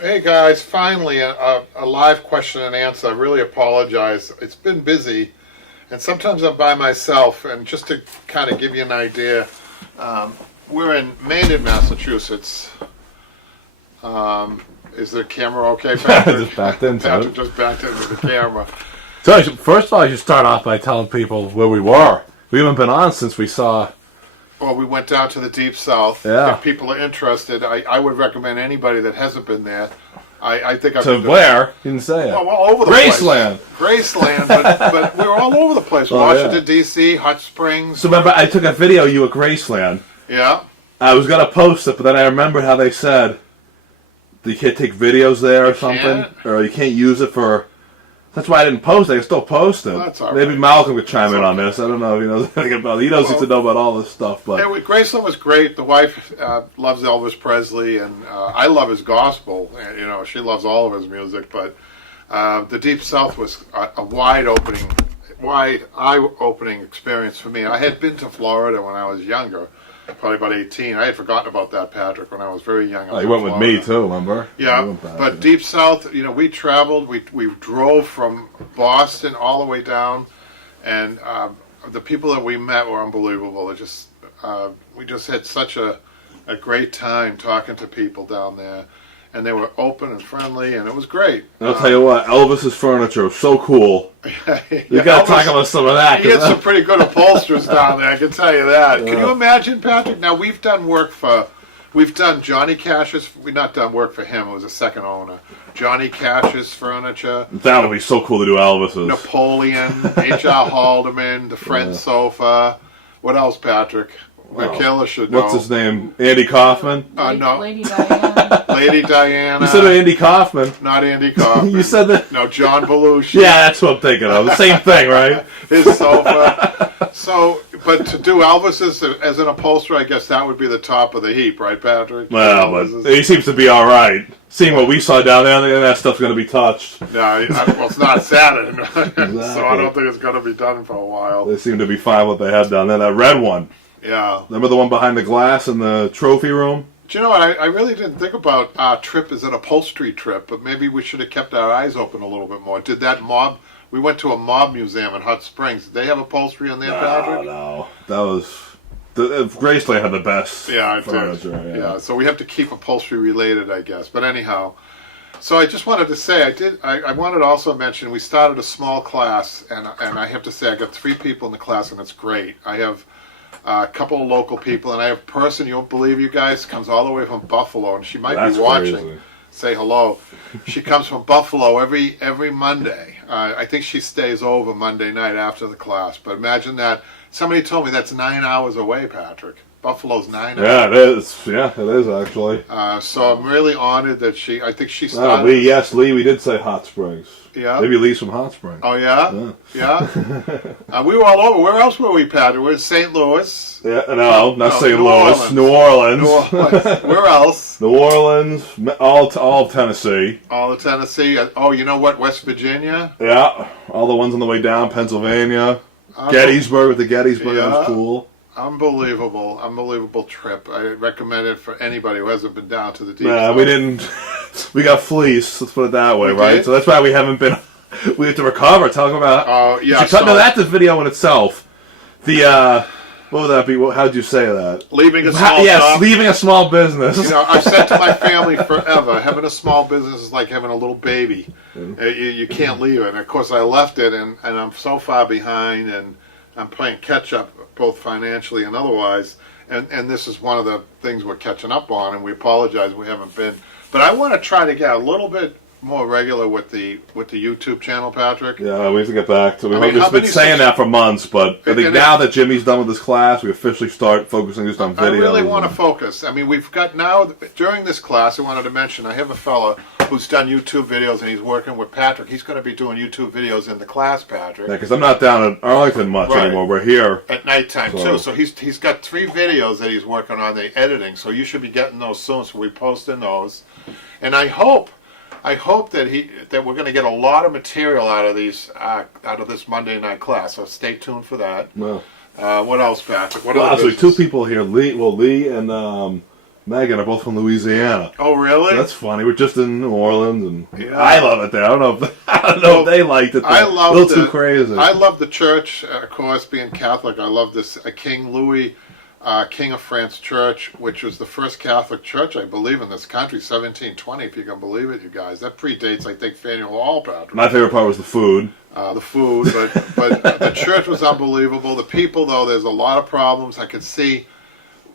Hey guys, finally a live question and answer. I really apologize. It's been busy, and sometimes I'm by myself. And just to kind of give you an idea, we're in Maynard, Massachusetts. Is the camera okay, Patrick? Just backed into Patrick it. just backed into the camera. So first of all, I should start off by telling people where we were. We haven't been on since we saw. Well, we went down to the Deep South. Yeah. If people are interested, I would recommend anybody that hasn't been there. I think I've To been where? You didn't say it. Well, all over the Graceland. place. Graceland, but we were all over the place. Oh, Washington, yeah. D.C., Hot Springs. So remember, I took a video of you at Graceland. Yeah. I was going to post it, but then I remembered how they said that you can't take videos there or something. can't? Or you can't use it for... That's why I didn't post it. I can still post it. That's all Maybe right. Malcolm could chime in on this. I don't know if he knows anything about it. He doesn't seem to know about all this stuff. But Graceland was great. The wife loves Elvis Presley, and I love his gospel. And, she loves all of his music. But the Deep South was a wide eye-opening experience for me. I had been to Florida when I was younger, probably about 18. I had forgotten about that, Patrick, when I was very young. you went with me too, remember? Yeah, but Deep South, we traveled. We drove from Boston all the way down, and the people that we met were unbelievable. We just had such a great time talking to people down there, and they were open and friendly, and it was great. And I'll tell you what, Elvis's furniture was so cool. You got to talk about some of that. He had some pretty good upholsterers down there, I can tell you that. Yeah. Can you imagine, Patrick? Now, we've done Johnny Cash's, we've not done work for him, it was a second owner. Johnny Cash's furniture. That would be so cool to do Elvis's. Napoleon, H.R. Haldeman, the Friend sofa. What else, Patrick? Michaela should know. What's his name? Andy Kaufman? No. Lady Diana. Lady Diana. You said Andy Kaufman. Not Andy Kaufman. You said that? No, John Belushi. Yeah, that's what I'm thinking of. The same thing, right? His sofa. But to do Elvis's as an upholsterer, I guess that would be the top of the heap, right, Patrick? Well, but he seems to be all right. Seeing what we saw down there, that stuff's going to be touched. No, it's not Saturn, Exactly. so I don't think it's going to be done for a while. They seem to be fine what they had down there. That red one. Yeah. Remember the one behind the glass in the trophy room? Do you know what? I really didn't think about our trip as an upholstery trip, but maybe we should have kept our eyes open a little bit more. Did that mob... We went to a mob museum in Hot Springs. Did they have upholstery in there, Patrick? No. That was... Graceland had the best furniture. furniture. Yeah, so we have to keep upholstery related, I guess. But anyhow, so I just wanted to say, I wanted to also mention, we started a small class, and I have to say, I got 3 people in the class, and it's great. I have a couple of local people, and I have a person, you won't believe, you guys, comes all the way from Buffalo, and she might That's be watching. crazy. Say hello. She comes from Buffalo every Monday. I think she stays over Monday night after the class. But imagine that. Somebody told me that's 9 hours away, Patrick. Buffalo's 9 hours. Yeah, it is. Yeah, it is, actually. So I'm really honored that I think she started. Lee, we did say Hot Springs. Yeah. Maybe Lee's from Hot Springs. Oh, yeah? Yeah. We were all over. Where else were we, Patrick? We were in St. Louis. Yeah, no, not St. New Louis. Orleans. New Orleans. New Orleans. Where else? New Orleans, all of Tennessee. All of Tennessee. Oh, you know what? West Virginia. Yeah, all the ones on the way down, Pennsylvania. Gettysburg, that was cool. Unbelievable trip. I recommend it for anybody who hasn't been down to the Deep South. We didn't. We got fleeced, let's put it that way, We right? did? So that's why we haven't been. We have to recover. Talk about. Yeah. No, that's the video in itself. The what would that be? How'd you say that? Leaving a small job. Leaving a small business. I've said to my family forever, having a small business is like having a little baby. You can't leave it. And of course, I left it, and I'm so far behind, and I'm playing catch up, both financially and otherwise. And this is one of the things we're catching up on, and we apologize we haven't been. But I want to try to get a little bit more regular with the YouTube channel, Patrick. Yeah, we have to get back to. We've how been many saying that for months, but I think now that Jimmy's done with his class, we officially start focusing just on videos. I really want to focus. I mean, we've got now, during this class, I wanted to mention, I have a fella who's done YouTube videos, and he's working with Patrick. He's going to be doing YouTube videos in the class, Patrick. Yeah, because I'm not down at Arlington much anymore. We're here. At nighttime, too. So he's got 3 videos that he's working on, the editing, so you should be getting those soon, so we're posting those. And I hope that we're going to get a lot of material out of this Monday night class. So stay tuned for that. Well, what else, Patrick? so 2 people here. Lee and Megan are both from Louisiana. Oh, really? That's funny. We're just in New Orleans, and yeah. I love it there. I don't know if they liked it. I love a little too crazy. I love the church, of course, being Catholic. I love this King Louis, King of France Church, which was the first Catholic church, I believe, in this country, 1720, if you can believe it, you guys. That predates, I think, Faneuil Hall, Patrick. My favorite part was the food. But the church was unbelievable. The people, though, there's a lot of problems. I could see,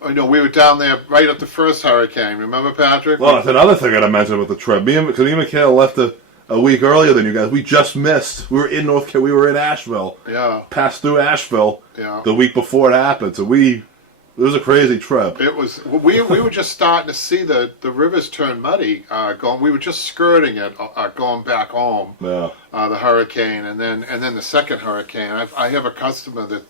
we were down there right at the first hurricane. Remember, Patrick? Well, that's another thing I gotta mention about the trip. Because me and Mikhail left a week earlier than you guys. We just missed. We were in we were in Asheville. Yeah. Passed through Asheville. Yeah. The week before it happened. So it was a crazy trip. It was. We were just starting to see the rivers turn muddy. We were just skirting it, going back home. Yeah. The hurricane, and then the second hurricane. I have a customer that,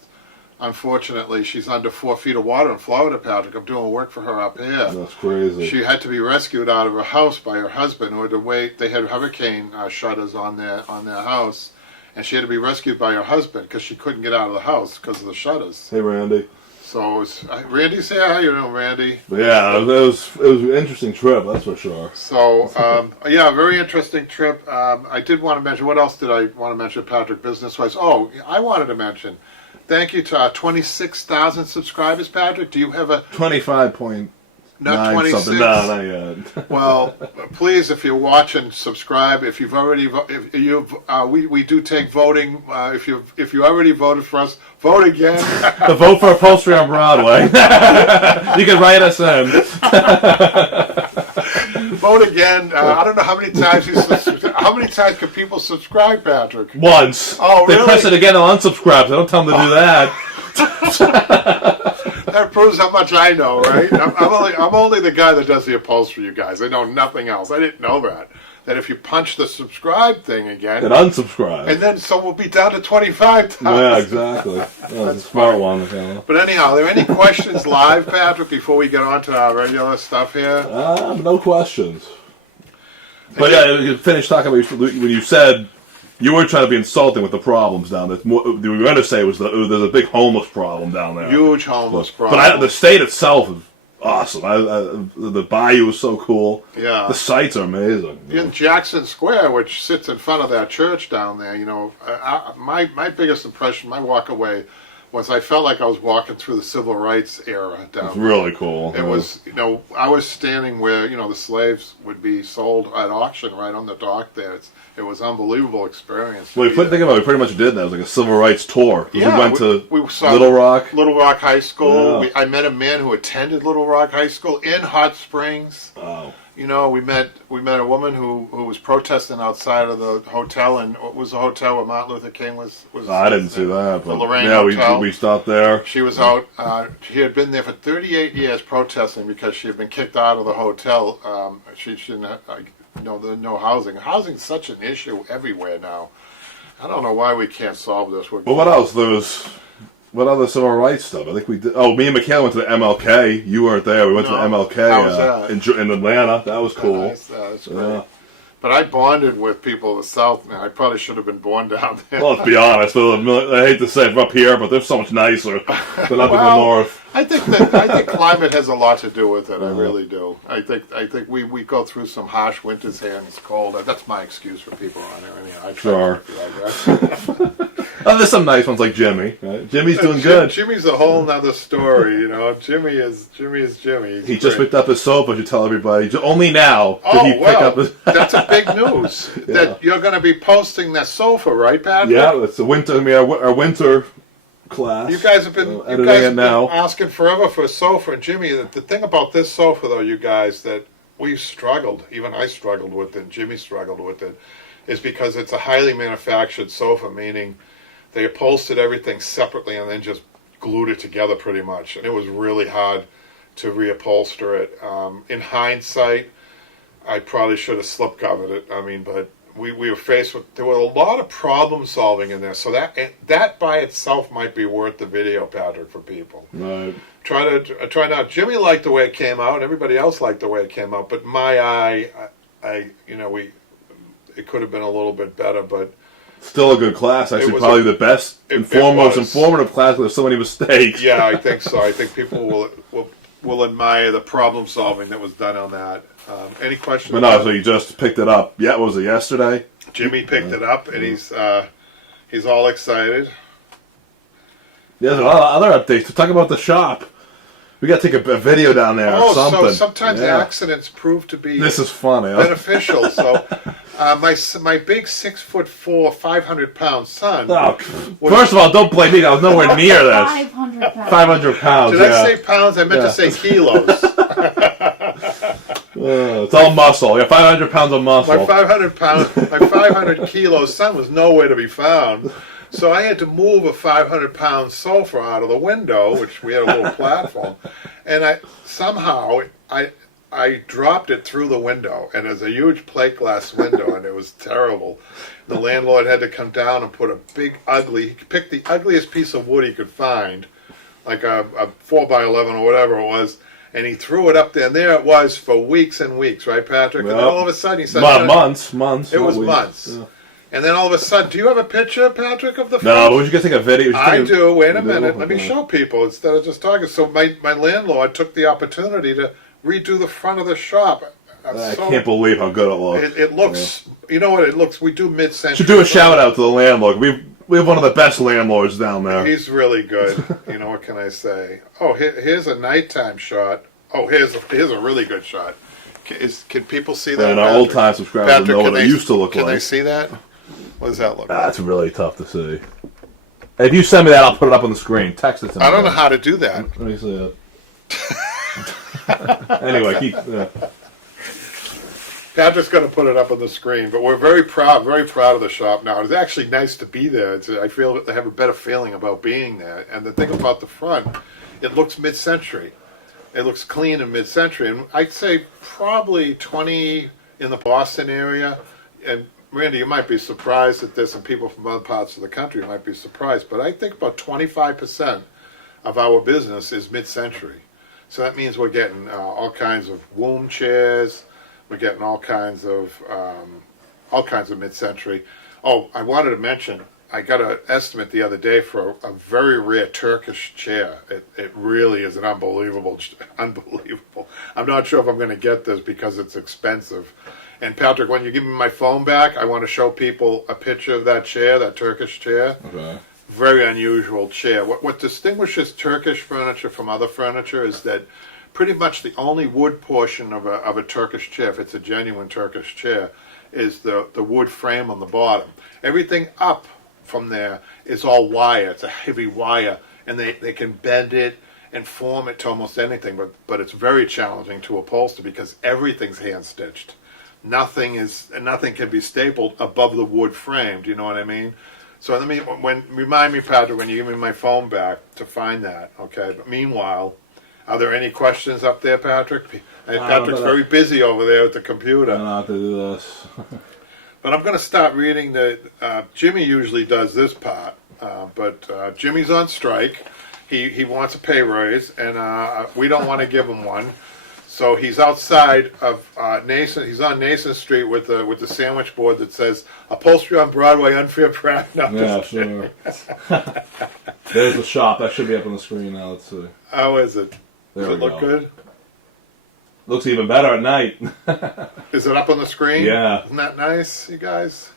unfortunately, she's under 4 feet of water in Florida, Patrick. I'm doing work for her up here. That's crazy. She had to be rescued out of her house by her husband, or to wait. They had hurricane shutters on their house, and she had to be rescued by her husband because she couldn't get out of the house because of the shutters. Hey, Randy. So it was, Randy's here. How you doing, Randy? Yeah, it was an interesting trip, that's for sure. So, yeah, very interesting trip. I did want to mention, what else did I want to mention, Patrick, business-wise? Oh, I wanted to mention, thank you to our 26,000 subscribers, Patrick. Do you have a... 25.9 Not 26? something. No, not yet. Well, please, if you're watching, subscribe. If you've already, we do take voting. If you already voted for us, vote again. The vote for Upholstery on Broadway. You can write us in. Vote again. I don't know how many times how many times can people subscribe, Patrick? Once. Oh, really? They press it again, they'll unsubscribe. So don't tell them to do that. That proves how much I know, right? I'm only the guy that does the upholstery, you guys. I know nothing else. I didn't know that. That if you punch the subscribe thing again, then unsubscribe, and then so we'll be down to 25 times. Yeah, exactly. That's a smart one. Okay. But anyhow, are there any questions live, Patrick, before we get on to our regular stuff here? No questions. But yeah, you finished talking about when you said you were trying to be insulting with the problems down there. What you were going to say was there's a big homeless problem down there. Huge homeless problem. But the state itself is awesome. The bayou is so cool. Yeah. The sights are amazing. In Jackson Square, which sits in front of that church down there, my biggest impression, my walk away, was I felt like I was walking through the civil rights era down It's really cool. It was, I was standing where, the slaves would be sold at auction right on the dock there. It was an unbelievable experience. Well, think about it, we pretty much did that. It was like a civil rights tour. Yeah, we went to we saw Little Rock. Little Rock High School. Yeah. I met a man who attended Little Rock High School in Hot Springs. Oh. We met a woman who was protesting outside of the hotel, and it was the hotel where Martin Luther King was I didn't see that. The But Lorraine yeah, Hotel. we stopped there. She was out. She had been there for 38 years protesting because she had been kicked out of the hotel. She didn't have, no housing. Housing's such an issue everywhere now. I don't know why we can't solve this. Well, what else? What other civil rights stuff? I think we did. Oh, me and Mikhail went to the MLK. You weren't there. We went to the MLK how was that? in Atlanta. That was cool. Nice. That's great. But I bonded with people of the South, man. I probably should have been born down there. Well, let's be honest. I hate to say it up here, but they're so much nicer than up in the north. I think climate has a lot to do with it. I really do. I think we go through some harsh winters here, and it's cold. That's my excuse for people around here. Anyhow, Sure. Oh, there's some nice ones like Jimmy. Right? Jimmy's doing good. Jimmy's a whole nother story, Jimmy is Jimmy. He just picked up his sofa. I should tell everybody. Only now did he pick up his... That's a big news. That you're going to be posting that sofa, right, Patrick? Yeah, it's the winter. Our winter class. You guys have been asking forever for a sofa, and Jimmy. The thing about this sofa, though, you guys, that we struggled. Even I struggled with it. Jimmy struggled with it. Is because it's a highly manufactured sofa, meaning they upholstered everything separately and then just glued it together pretty much. And it was really hard to reupholster it. In hindsight, I probably should have slip covered it. But we were faced with, there were a lot of problem solving in there. So that by itself might be worth the video, Patrick, for people. Right. Try not. Jimmy liked the way it came out. Everybody else liked the way it came out. But in my eye, it could have been a little bit better, but still a good class. Actually, probably the best, most informative class with so many mistakes. Yeah, I think so. I think people will will admire the problem solving that was done on that. Any questions? But no, so you just picked it up. Yeah, what was it, yesterday? Jimmy picked it up, and he's all excited. Yeah, there's a lot of other updates. To talk about the shop, we got to take a video down there or something. So sometimes accidents prove to be this is funny, beneficial. So my big 6'4", 500-pound son. Oh, first of all, don't blame me. I was nowhere near this. 500 pounds. 500 pounds. Did I say pounds? I meant to say kilos. It's all muscle. Yeah, 500 pounds of muscle. My 500 kilo son was nowhere to be found. So I had to move a 500-pound sofa out of the window, which we had a little platform, and I dropped it through the window, and there's a huge plate glass window, and it was terrible. The landlord had to come down and put he picked the ugliest piece of wood he could find, like a 4x11 or whatever it was, and he threw it up there, and there it was for weeks and weeks, right, Patrick? Yep. And then all of a sudden he said... Months. It was months. Yeah. And then all of a sudden, do you have a picture, Patrick, of the front? No, but we should take a video. I do. Wait a minute. Let me show people instead of just talking. So my landlord took the opportunity to redo the front of the shop. I can't believe how good it looks. It looks, you know what it looks, we do mid-century. Should do a shout out to the landlord. We have one of the best landlords down there. He's really good. You know, what can I say? Oh, here's a nighttime shot. Oh, here's a really good shot. Can people see that? And our old-time subscribers know what it used to look like. Can they see that? What does that look like? That's really tough to see. If you send me that, I'll put it up on the screen. Text it to me. I don't know how to do that. Let me see it. Anyway, Patrick's going to put it up on the screen, but we're very proud of the shop now. It's actually nice to be there. I feel I have a better feeling about being there. And the thing about the front, it looks mid-century. It looks clean and mid-century. And I'd say probably 20 in the Boston area. And Randy, you might be surprised at this, and people from other parts of the country might be surprised, but I think about 25% of our business is mid-century. So that means we're getting all kinds of womb chairs. We're getting all kinds of mid-century. Oh, I wanted to mention, I got an estimate the other day for a very rare Turkish chair. It really is an unbelievable. I'm not sure if I'm going to get this because it's expensive. And Patrick, when you give me my phone back, I want to show people a picture of that chair, that Turkish chair. Okay. Very unusual chair. What distinguishes Turkish furniture from other furniture is that pretty much the only wood portion of a Turkish chair, if it's a genuine Turkish chair, is the wood frame on the bottom. Everything up from there is all wire. It's a heavy wire, and they can bend it and form it to almost anything, but it's very challenging to upholster because everything's hand-stitched. Nothing can be stapled above the wood frame. Do you know what I mean? So remind me, Patrick, when you give me my phone back to find that. Okay. But meanwhile, are there any questions up there, Patrick? Patrick's very busy over there with the computer. I don't know how to do this. But I'm going to start reading the. Jimmy usually does this part, but Jimmy's on strike. He wants a pay raise, and we don't want to give him one. So he's outside of Nason. He's on Nason Street with the sandwich board that says "Upholstery on Broadway, unfair practice." No, yeah, sure. There's the shop. That should be up on the screen now. Let's see. How is it? There Does it look good? Looks even better at night. Is it up on the screen? Yeah. Isn't that nice, you guys?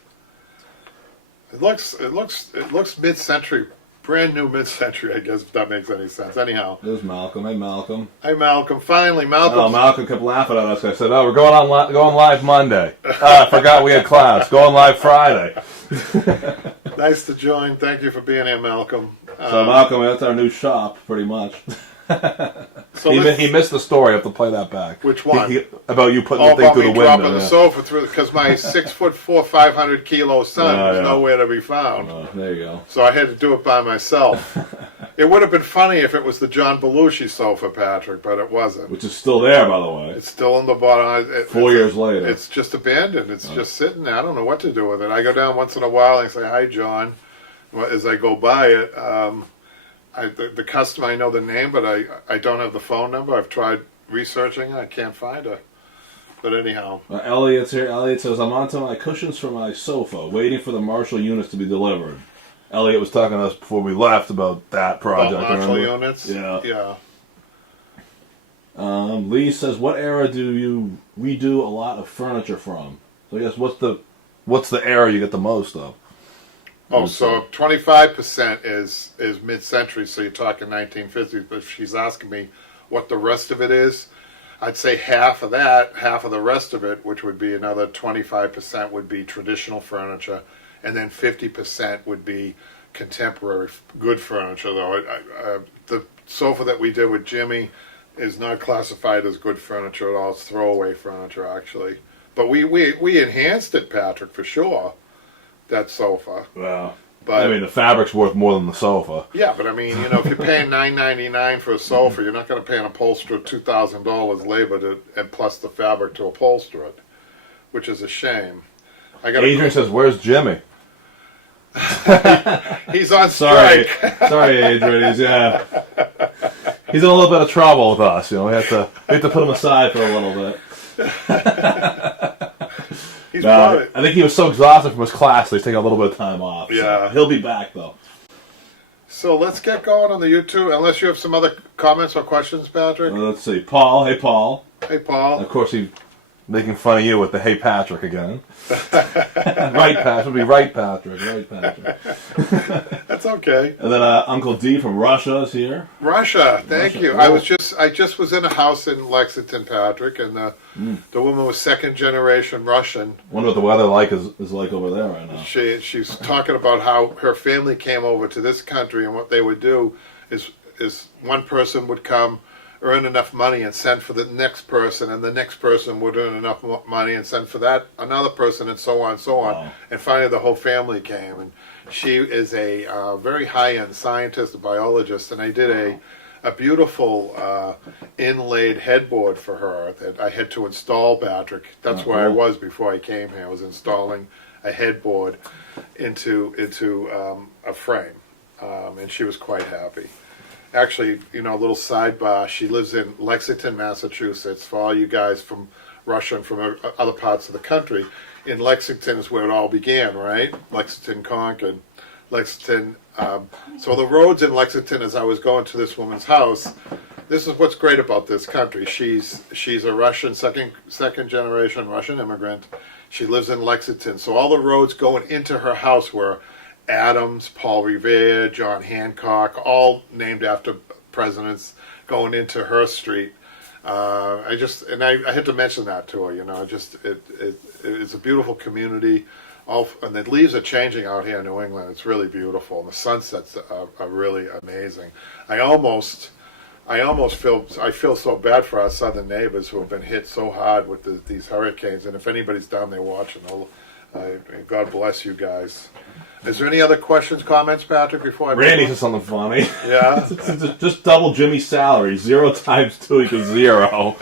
It looks mid-century. Brand new mid-century, I guess, if that makes any sense. Anyhow. There's Malcolm. Hey, Malcolm. Hey, Malcolm. Finally, Malcolm. Oh, Malcolm kept laughing at us. I said, "Oh, we're going live Monday." I forgot we had class. Going live Friday. Nice to join. Thank you for being here, Malcolm. So, Malcolm, that's our new shop, pretty much. So he missed the story. I have to play that back. Which one? About you putting the thing through the window. Dropping the sofa through, because my 6'4", 500 kilo son was nowhere to be found. Oh, there you go. So I had to do it by myself. It would have been funny if it was the John Belushi sofa, Patrick, but it wasn't. Which is still there, by the way. It's still on the bottom. 4 years later. It's just abandoned. It's just sitting there. I don't know what to do with it. I go down once in a while and say, "Hi, John," as I go by it. The customer, I know the name, but I don't have the phone number. I've tried researching it. I can't find her. But anyhow. Elliot's here. Elliot says, "I'm onto my cushions for my sofa, waiting for the Marshall units to be delivered." Elliot was talking to us before we left about that project. About Marshall units? Yeah. Yeah. Lee says, what era do you redo a lot of furniture from? So I guess what's the era you get the most of? Oh, so 25% is mid-century, so you're talking 1950s. But if she's asking me what the rest of it is, I'd say half of that, half of the rest of it, which would be another 25%, would be traditional furniture, and then 50% would be contemporary good furniture. Though the sofa that we did with Jimmy is not classified as good furniture at all. It's throwaway furniture, actually. But we enhanced it, Patrick, for sure. That sofa. Wow. But I mean, the fabric's worth more than the sofa. Yeah, but I mean, if you're paying $9.99 for a sofa, you're not going to pay an upholsterer $2,000 labor and plus the fabric to upholster it, which is a shame. Adrian says, "Where's Jimmy?" He's on strike. Sorry, Adrian. He's in a little bit of trouble with us. We have to put him aside for a little bit. I think he was so exhausted from his class that he's taking a little bit of time off. Yeah. So he'll be back, though. So let's get going on the YouTube, unless you have some other comments or questions, Patrick. Let's see. Paul. Hey, Paul. Hey, Paul. And of course, he's making fun of you with the "Hey, Patrick" again. Right, Patrick. It'll be right, Patrick. Right, Patrick. That's okay. And then Uncle D from Russia is here. Russia, thank you. Oh. I just was in a house in Lexington, Patrick, and the woman was second generation Russian. Wonder what the weather is like over there right now. She's talking about how her family came over to this country, and what they would do is one person would come, earn enough money and send for the next person, and the next person would earn enough money and send for that another person, and so on and so on. Wow. And finally the whole family came, and she is a very high-end scientist, a biologist, and I did a beautiful inlaid headboard for her that I had to install, Patrick. That's where I was before I came here. I was installing a headboard into a frame, and she was quite happy. Actually, a little sidebar, she lives in Lexington, Massachusetts. For all you guys from Russia and from other parts of the country, in Lexington is where it all began, right? Lexington, Concord. Lexington. So the roads in Lexington, as I was going to this woman's house, this is what's great about this country. She's a Russian, second generation Russian immigrant. She lives in Lexington. So all the roads going into her house were Adams, Paul Revere, John Hancock, all named after presidents going into her street. I had to mention that to her. It's a beautiful community. And the leaves are changing out here in New England. It's really beautiful, and the sunsets are really amazing. I feel so bad for our southern neighbors who have been hit so hard with these hurricanes. And if anybody's down there watching, God bless you guys. Is there any other questions, comments, Patrick, before I Randy said something funny. Yeah? Just double Jimmy's salary. 0 times 2 equals 0.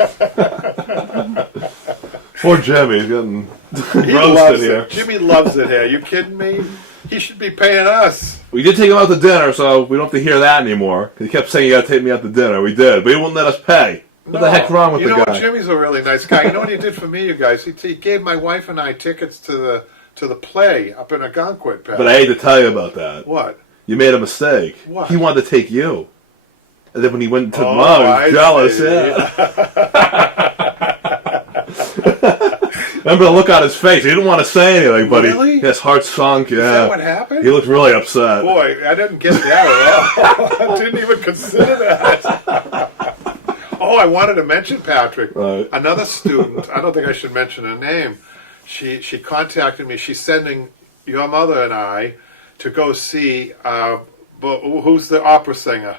Poor Jimmy. He's getting roasted here. Jimmy loves it here. You kidding me? He should be paying us. We did take him out to dinner, so we don't have to hear that anymore. He kept saying, "You got to take me out to dinner." We did, but he wouldn't let us pay. What the heck's wrong with the guy? You know what? Jimmy's a really nice guy. You know what he did for me, you guys? He gave my wife and I tickets to the play up in Algonquin, Pat. But I hate to tell you about that. What? You made a mistake. What? He wanted to take you. And then when he went to Mom, he was jealous. Yeah. Remember the look on his face. He didn't want to say anything, but really? His heart sunk. Yeah. Is that what happened? He looked really upset. Boy, I didn't get that at all. I didn't even consider that. Oh, I wanted to mention, Patrick. Right. Another student, I don't think I should mention her name, she contacted me. She's sending your mother and I to go see, who's the opera singer?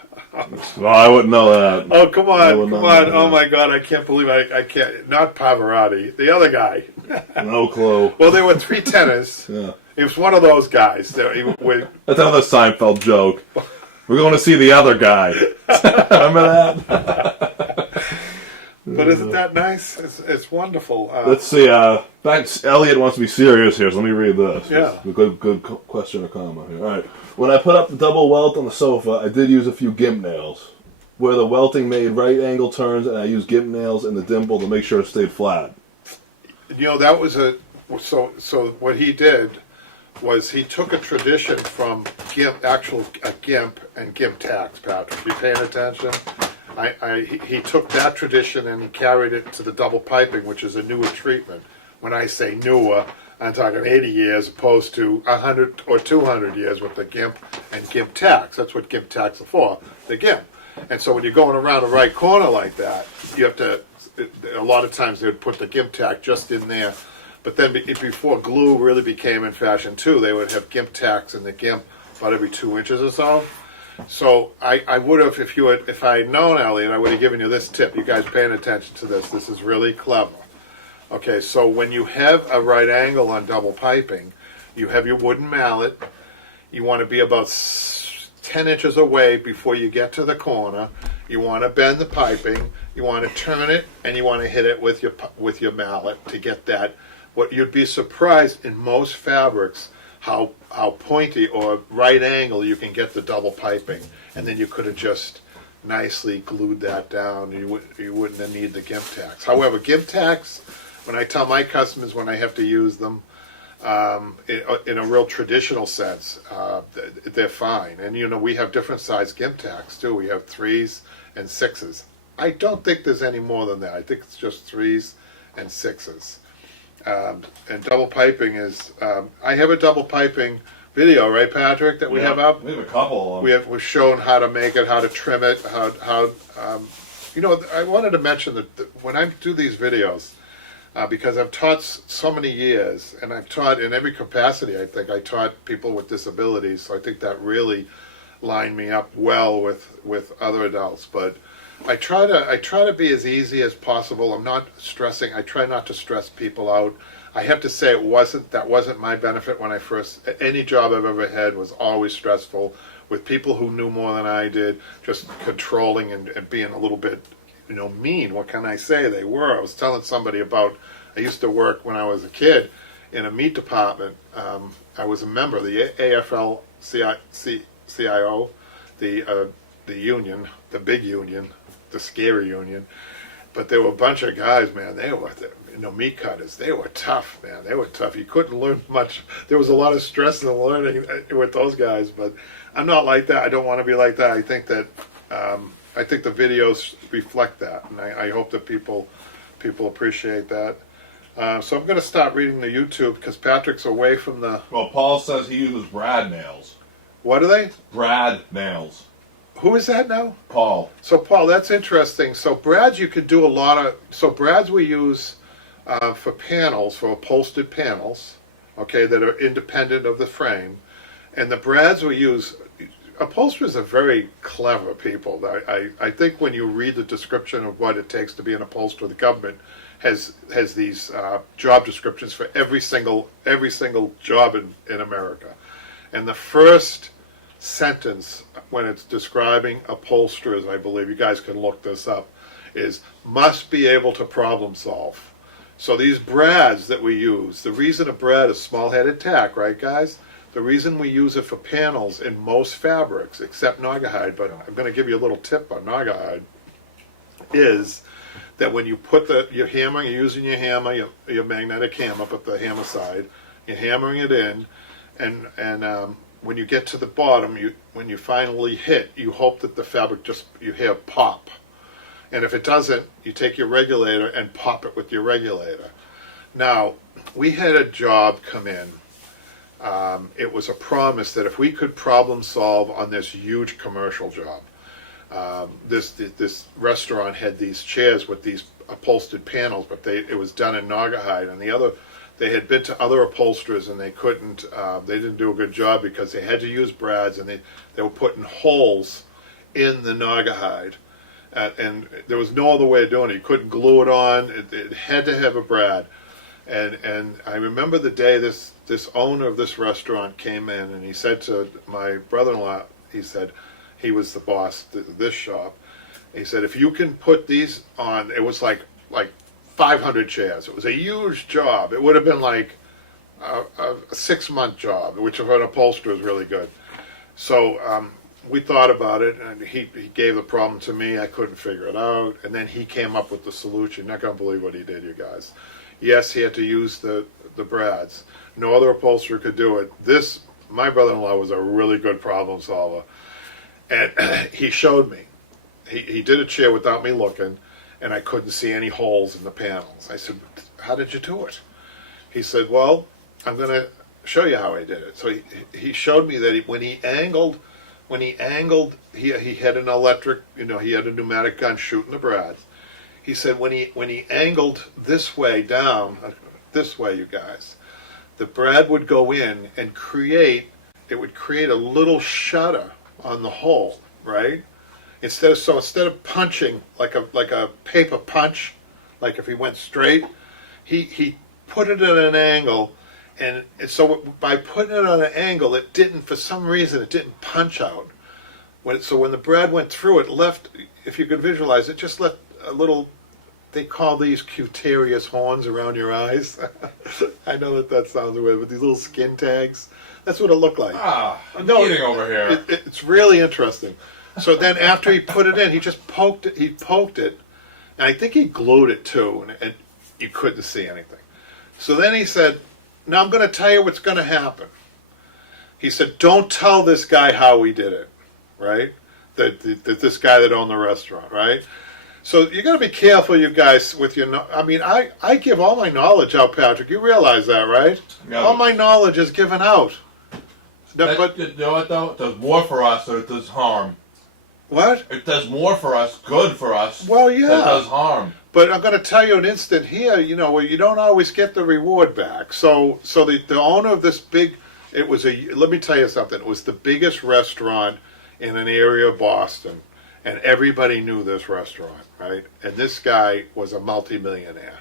Well, I wouldn't know that. Oh, come on. Oh, my God, I can't believe I can't. Not Pavarotti. The other guy. No clue. Well, there were 3 tenors. Yeah. It was one of those guys. That's another Seinfeld joke. We're going to see the other guy. Remember that? But isn't that nice? It's wonderful. Let's see. Elliot wants to be serious here, so let me read this. Yeah. A good question or comment here. All right. When I put up the double welt on the sofa, I did use a few gimp nails, where the welting made right angle turns, and I used gimp nails in the dimple to make sure it stayed flat. That was so what he did was he took a tradition from gimp and gimp tacks, Patrick. You paying attention? he took that tradition and he carried it to the double piping, which is a newer treatment. When I say newer, I'm talking 80 years opposed to 100 or 200 years with the GIMP and GIMP tacks. That's what GIMP tacks are for, the GIMP. And so when you're going around the right corner like that, you have to, a lot of times they would put the GIMP tack just in there. But then before glue really became in fashion too, they would have GIMP tacks in the GIMP about every 2 inches or so. So I would have, if I had known, Elliot, I would have given you this tip. You guys paying attention to this. This is really clever. Okay, so when you have a right angle on double piping, you have your wooden mallet. You want to be about 10 inches away before you get to the corner. You want to bend the piping. You want to turn it, and you want to hit it with your mallet to get that. What you'd be surprised in most fabrics how pointy or right angle you can get the double piping, and then you could have just nicely glued that down. You wouldn't need the GIMP tacks. However, GIMP tacks, when I tell my customers when I have to use them in a real traditional sense, they're fine. And we have different size GIMP tacks too. We have 3s and 6s. I don't think there's any more than that. I think it's just 3s and 6s. And double piping is, I have a double piping video, right, Patrick, that we have up? We have a couple. We've shown how to make it, how to trim it, how I wanted to mention that when I do these videos, because I've taught so many years, and I've taught in every capacity, I think. I taught people with disabilities, so I think that really lined me up well with other adults. But I try to be as easy as possible. I'm not stressing. I try not to stress people out. I have to say that wasn't my benefit when I first, any job I've ever had was always stressful with people who knew more than I did, just controlling and being a little bit, mean. What can I say? They were. I was telling somebody about, I used to work when I was a kid in a meat department. I was a member of the AFL-CIO, the union, the big union, the scary union. But there were a bunch of guys, man. They were, meat cutters. They were tough, man. They were tough. You couldn't learn much. There was a lot of stress in learning with those guys. But I'm not like that. I don't want to be like that. I think that I think the videos reflect that, and I hope that people appreciate that. So I'm going to stop reading the YouTube because Patrick's away from the. Well, Paul says he uses brad nails. What are they? Brad nails. Who is that now? Paul. So Paul, that's interesting. So brads, you could do a lot of. So brads we use for panels, for upholstered panels, okay, that are independent of the frame, and the brads we use. Upholsterers are very clever people. I think when you read the description of what it takes to be an upholsterer, the government has these job descriptions for every single job in America, and the first sentence when it's describing upholsterers, I believe you guys can look this up, is must be able to problem solve. So these brads that we use, the reason a brad is small-headed tack, right, guys? The reason we use it for panels in most fabrics, except Naugahyde, but I'm going to give you a little tip on Naugahyde, is that when you put your hammer, you're using your hammer, your magnetic hammer, but the hammer side, you're hammering it in, and when you get to the bottom, when you finally hit, you hope that the fabric you hear pop. And if it doesn't, you take your regulator and pop it with your regulator. Now, we had a job come in. It was a promise that if we could problem solve on this huge commercial job, this restaurant had these chairs with these upholstered panels, but it was done in Naugahyde, and they had been to other upholsterers and they didn't do a good job because they had to use brads, and they were putting holes in the Naugahyde, and there was no other way of doing it. You couldn't glue it on. It had to have a brad. And I remember the day this owner of this restaurant came in, and he said to my brother-in-law, he said, he was the boss of this shop, he said, if you can put these on, it was like 500 chairs. It was a huge job. It would have been like a 6-month job, which for an upholsterer is really good. So we thought about it, and he gave the problem to me. I couldn't figure it out, and then he came up with the solution. You're not going to believe what he did, you guys. Yes, he had to use the brads. No other upholsterer could do it. My brother-in-law was a really good problem solver. And he showed me. he did a chair without me looking, and I couldn't see any holes in the panels. I said, how did you do it? He said, well, I'm going to show you how I did it. So he showed me that when he angled, he had an electric, he had a pneumatic gun shooting the brads. He said when he angled this way down, this way, you guys, the brad would go in and create a little shutter on the hole, right? Instead of punching like a paper punch, like if he went straight, he put it at an angle, and so by putting it on an angle, it didn't, for some reason, it didn't punch out. So when the brad went through, it left, if you could visualize it, just left a little, they call these cutaneous horns around your eyes. I know that sounds weird, but these little skin tags, that's what it looked like. I'm eating over here. It's really interesting. So then after he put it in, he just poked it, and I think he glued it too, and you couldn't see anything. So then he said, now I'm going to tell you what's going to happen. He said, don't tell this guy how we did it, right? This guy that owned the restaurant, right? So you got to be careful, you guys, with your. I mean, I give all my knowledge out, Patrick. You realize that, right? Yeah. All my knowledge is given out. But you know what though? It does more for us than it does harm. What? It does more for us, good for us. Well, yeah. Than it does harm. But I'm going to tell you an instant here, where you don't always get the reward back. So the owner of this let me tell you something. It was the biggest restaurant in an area of Boston, and everybody knew this restaurant, right? And this guy was a multimillionaire,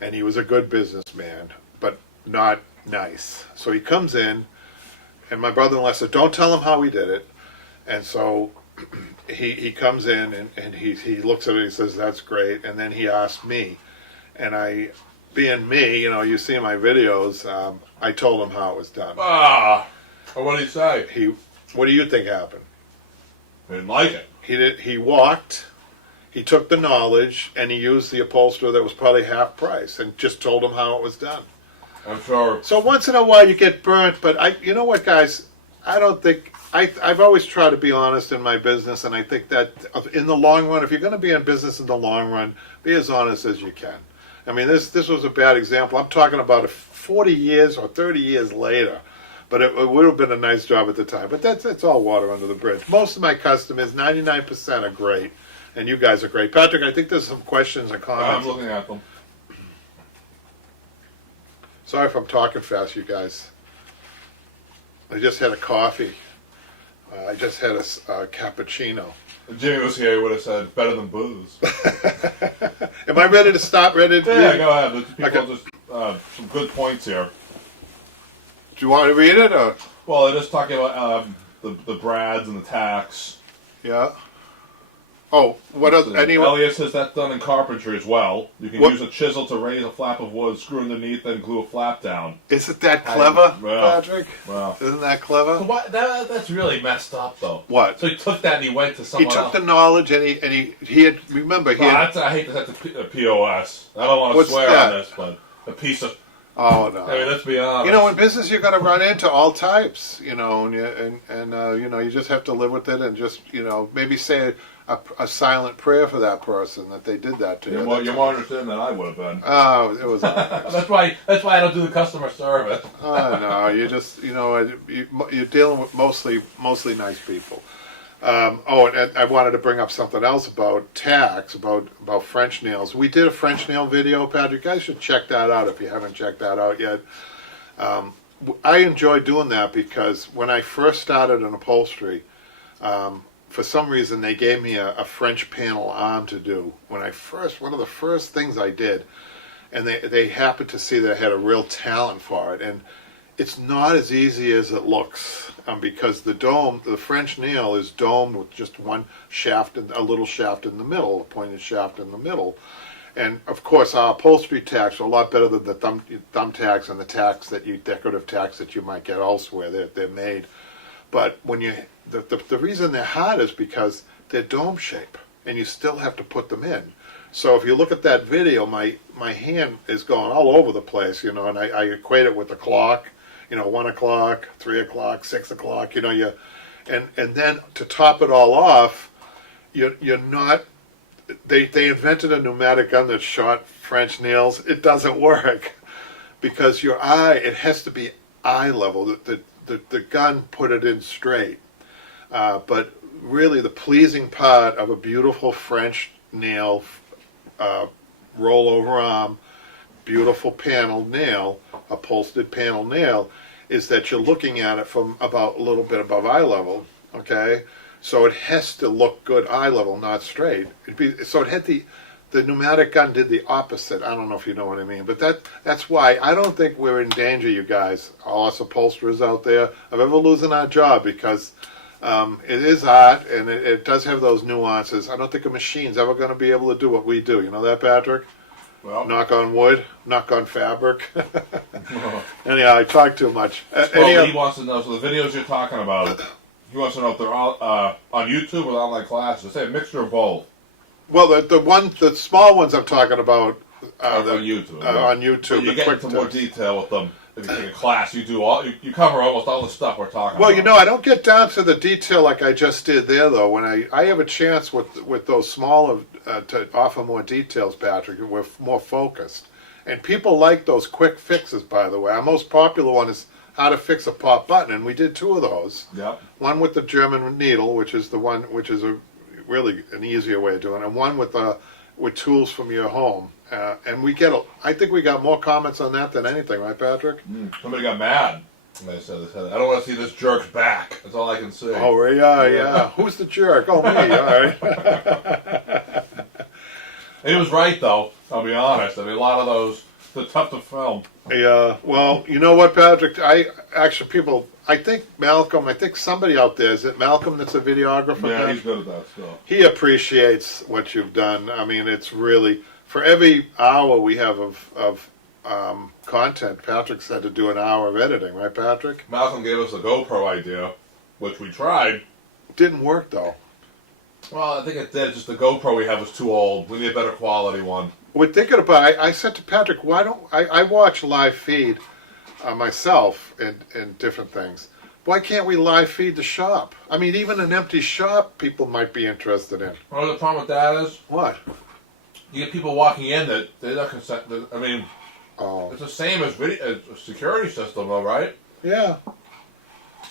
and he was a good businessman, but not nice. So he comes in, and my brother-in-law said, don't tell him how we did it. And so he comes in and he looks at it and he says, that's great. And then he asked me, and I, being me, you see in my videos, I told him how it was done. What did he say? What do you think happened? He didn't like it. He walked, he took the knowledge, and he used the upholsterer that was probably half price and just told him how it was done. I'm sure. So once in a while you get burnt, but you know what, guys? I don't think, I've always tried to be honest in my business, and I think that in the long run, if you're going to be in business in the long run, be as honest as you can. I mean, this was a bad example. I'm talking about 40 years or 30 years later, but it would have been a nice job at the time. But it's all water under the bridge. Most of my customers, 99%, are great, and you guys are great. Patrick, I think there's some questions and comments. I'm looking at them. Sorry if I'm talking fast, you guys. I just had a coffee. I just had a cappuccino. If Jimmy was here, he would have said, better than booze. Am I ready to stop? Ready to Yeah, go ahead. The people Okay. just, some good points here. Do you want to read it? Or? Well, they're just talking about the brads and the tacks. Yeah. Oh, what else? Anyone? Elliot says that's done in carpentry as well. You can use a chisel to raise a flap of wood, screw underneath, then glue a flap down. Isn't that clever, Well, Patrick? Well, Isn't that clever? so that's really messed up, though. What? So he took that and he went to He someone took else. the knowledge and he had, remember, he had, I hate that that's a POS. I don't want to What's swear that? on this, but a piece of. oh no. I mean, let's be honest. In business you're going to run into all types, and you just have to live with it and just, maybe say a silent prayer for that person that they did that to you. You're more understanding than I would have been. Oh, it was. That's why I don't do the customer service. Oh no, you just you're dealing with mostly nice people. And I wanted to bring up something else about tax, about French nails. We did a French nail video, Patrick. You guys should check that out if you haven't checked that out yet. I enjoy doing that because when I first started in upholstery, for some reason they gave me a French panel arm to do. One of the first things I did, and they happened to see that I had a real talent for it. And it's not as easy as it looks because the French nail is domed with just one shaft, a little shaft in the middle, a pointed shaft in the middle. And of course, our upholstery tacks are a lot better than the thumb tacks and the decorative tacks that you might get elsewhere. They're made, but when the reason they're hard is because they're dome shape, and you still have to put them in. So if you look at that video, my hand is going all over the place, and I equate it with the clock, 1 o'clock, 3 o'clock, 6 o'clock, and then to top it all off, you're not. They invented a pneumatic gun that shot French nails. It doesn't work because your eye, it has to be eye level. The gun put it in straight. But really the pleasing part of a beautiful French nail, rollover arm, beautiful panel nail, upholstered panel nail, is that you're looking at it from about a little bit above eye level, okay? So it has to look good eye level, not straight. So it had the pneumatic gun did the opposite. I don't know if you know what I mean, but that's why I don't think we're in danger, you guys, all us upholsterers out there, of ever losing our job, because it is art and it does have those nuances. I don't think a machine's ever going to be able to do what we do. You know that, Patrick? Well, knock on wood, knock on fabric. Anyhow, I talk too much. well, he wants to know, so the videos you're talking about, he wants to know if they're all on YouTube or online classes. Say a mixture of both. Well, the small ones I'm talking about on YouTube. On YouTube. But you get into more detail with them. If you take a class, you you cover almost all the stuff we're talking about. Well, you know, I don't get down to the detail like I just did there, though. When I have a chance with those smaller to offer more details, Patrick, we're more focused. And people like those quick fixes, by the way. Our most popular one is how to fix a pop button, and we did 2 of those. Yep. One with the German needle, which is really an easier way of doing it, and one with tools from your home. And I think we got more comments on that than anything, right, Patrick? Somebody got mad. They said, I don't want to see this jerk's back. That's all I can say. Oh, yeah. Who's the jerk? Oh, me, all right. He was right, though, I'll be honest. I mean, a lot of those, they're tough to film. Yeah, well, you know what, Patrick? I think Malcolm, somebody out there, is it Malcolm that's a videographer? Yeah, he's good at that stuff. He appreciates what you've done. I mean, it's really, for every hour we have of content, Patrick's had to do an hour of editing, right, Patrick? Malcolm gave us a GoPro idea, which we tried. Didn't work, though. Well, I think it did. Just the GoPro we have was too old. We need a better quality one. We're thinking about it. I said to Patrick, why don't I watch live feed myself and different things. Why can't we live feed the shop? I mean, even an empty shop people might be interested in. Well, the problem with that is? What? You get people walking in that they're not consent. I mean, it's the same as a security system, though, right? Yeah.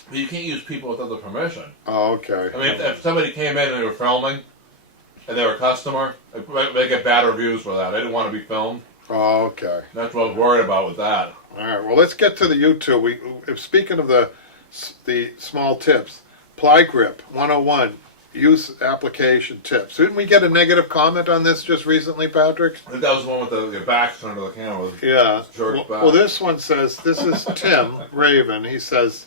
But you can't use people without the permission. Oh, okay. I mean, if somebody came in and they were filming, and they were a customer, they get bad reviews for that. They didn't want to be filmed. Oh, okay. That's what I was worried about with that. All right. Well, let's get to the YouTube. Speaking of the small tips, ply grip 101. Use application tips. Didn't we get a negative comment on this just recently, Patrick? I think that was the one with the back turned to the camera. Yeah. Well, this one says, this is Tim Raven. He says,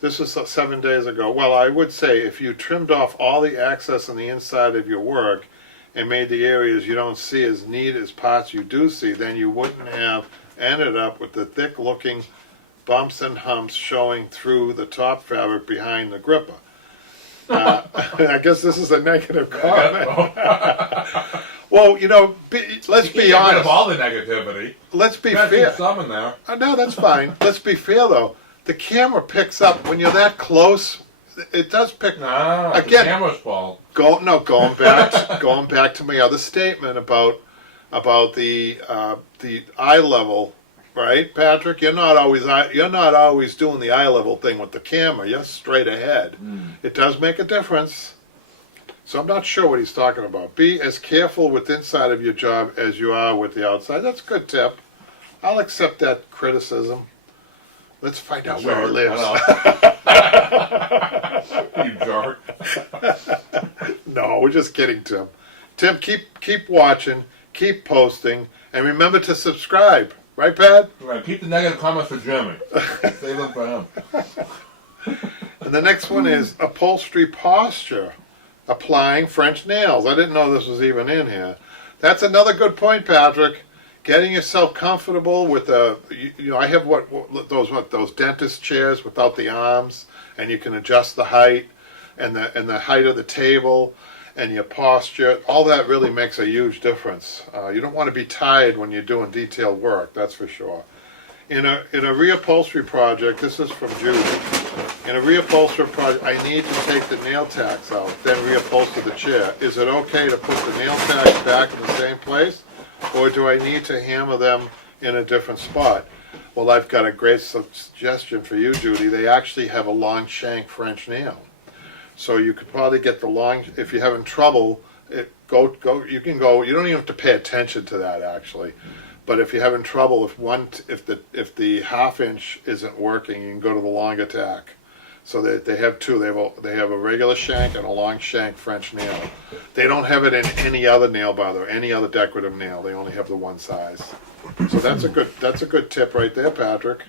this was 7 days ago. Well, I would say if you trimmed off all the access on the inside of your work and made the areas you don't see as neat as parts you do see, then you wouldn't have ended up with the thick-looking bumps and humps showing through the top fabric behind the gripper. I guess this is a negative comment. Well, you know, let's be honest. Get rid of all the negativity. Let's be fair. Keep some in there. No, that's fine. Let's be fair, though. The camera picks up when you're that close. It does pick. Nah, again. The camera's fault. Going back to my other statement about the eye level. Right, Patrick? You're not always doing the eye level thing with the camera. You're straight ahead. It does make a difference. So I'm not sure what he's talking about. Be as careful with inside of your job as you are with the outside. That's a good tip. I'll accept that criticism. Let's find out where he lives. You jerk. No, we're just kidding, Tim. Tim, keep watching, keep posting, and remember to subscribe. Right, Pat? Right. Keep the negative comments for Jimmy. Save them for him. And the next one is upholstery posture. Applying French nails. I didn't know this was even in here. That's another good point, Patrick. Getting yourself comfortable with I have those dentist chairs without the arms, and you can adjust the height and the height of the table. And your posture, all that really makes a huge difference. You don't want to be tired when you're doing detailed work, that's for sure. In a reupholstery project, this is from Judy. in a reupholster project, I need to take the nail tacks out, then reupholster the chair. Is it okay to put the nail tacks back in the same place, or do I need to hammer them in a different spot? Well, I've got a great suggestion for you, Judy. They actually have a long shank French nail. So you could probably get the long, if you're having trouble, you can go, you don't even have to pay attention to that actually. But if you're having trouble, if the half inch isn't working, you can go to the longer tack. So they have two. They have a regular shank and a long shank French nail. They don't have it in any other nail bar or any other decorative nail. They only have the one size. So that's a good tip right there, Patrick.